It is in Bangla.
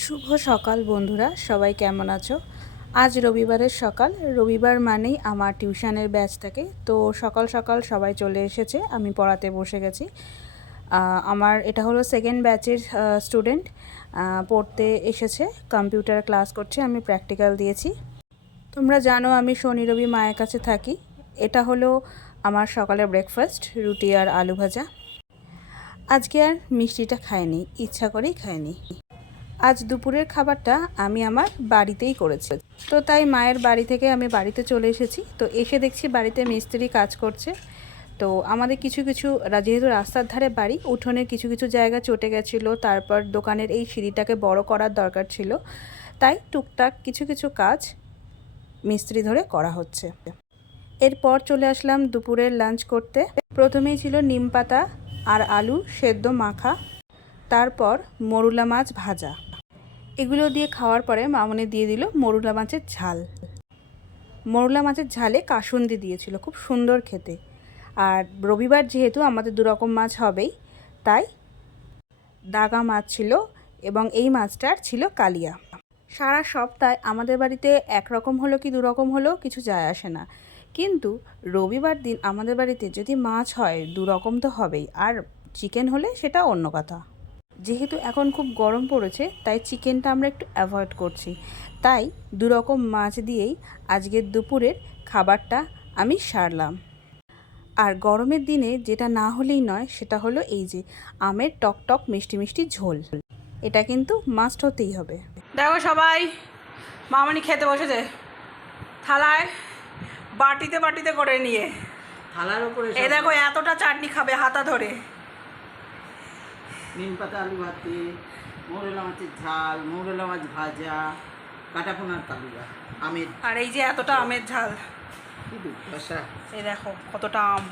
শুভ সকাল বন্ধুরা, সবাই কেমন আছো? আজ রবিবারের সকাল। রবিবার মানেই আমার টিউশনের ব্যাচ থাকে, তো সকাল সকাল সবাই চলে এসেছে, আমি পড়াতে বসে গেছি। আমার এটা হলো সেকেন্ড ব্যাচের স্টুডেন্ট পড়তে এসেছে, কম্পিউটার ক্লাস করছে, আমি প্র্যাকটিক্যাল দিয়েছি। তোমরা জানো আমি শনি রবি মায়ের কাছে থাকি। এটা হলো আমার সকালের ব্রেকফাস্ট, রুটি আর আলু ভাজা। আজকে আর মিষ্টিটা খাইনি, ইচ্ছা করেই খাইনি। আজ দুপুরের খাবারটা আমি আমার বাড়িতেই করেছি, তো তাই মায়ের বাড়ি থেকে আমি বাড়িতে চলে এসেছি। তো এসে দেখছি বাড়িতে মিস্ত্রি কাজ করছে। তো আমাদের কিছু কিছু যেহেতু রাস্তার ধারে বাড়ি, উঠোনের কিছু কিছু জায়গা চটে গেছিলো, তারপর দোকানের এই সিঁড়িটাকে বড় করার দরকার ছিল, তাই টুকটাক কিছু কিছু কাজ মিস্ত্রি ধরে করা হচ্ছে। এরপর চলে আসলাম দুপুরের লাঞ্চ করতে। প্রথমেই ছিল নিম পাতা আর আলু সেদ্ধ মাখা, তারপর মরুলা মাছ ভাজা। এগুলো দিয়ে খাওয়ার পরে মামনি দিয়ে দিল মরুলা মাছের ঝাল। মরুলা মাছের ঝালে কাসুন্দি দিয়েছিল, খুব সুন্দর খেতে। আর রবিবার যেহেতু আমাদের দুরকম মাছ হবেই, তাই দাগা মাছ ছিল, এবং এই মাছটার ছিল কালিয়া। সারা সপ্তাহে আমাদের বাড়িতে একরকম হলো কি দুরকম হলো কিছু যায় আসে না, কিন্তু রবিবার দিন আমাদের বাড়িতে যদি মাছ হয় দুরকম তো হবেই, আর চিকেন হলে সেটা অন্য কথা। যেহেতু এখন খুব গরম পড়েছে, তাই চিকেনটা আমরা একটু অ্যাভয়েড করছি, তাই দুরকম মাছ দিয়েই আজকের দুপুরের খাবারটা আমি সারলাম। আর গরমের দিনে যেটা না হলেই নয় সেটা হলো এই যে আমের টক টক মিষ্টি মিষ্টি ঝোল। এটা কিন্তু মাস্ট হতেই হবে। দেখো সবাই, মামনি খেতে বসেছে, থালায় বাটিতে বাটিতে করে নিয়ে। থালার উপরে এই দেখো এতটা চাটনি খাবে হাতা ধরে। নিম পাতা আলু ভাতি, মৌরলা মাছের ঝাল, মৌরলা মাছ ভাজা, কাটাপোনার কালুয়া, আমের, আর এই যে এতটা আমের ঝাল, কি দুর্দশা। এই দেখো কতটা আম।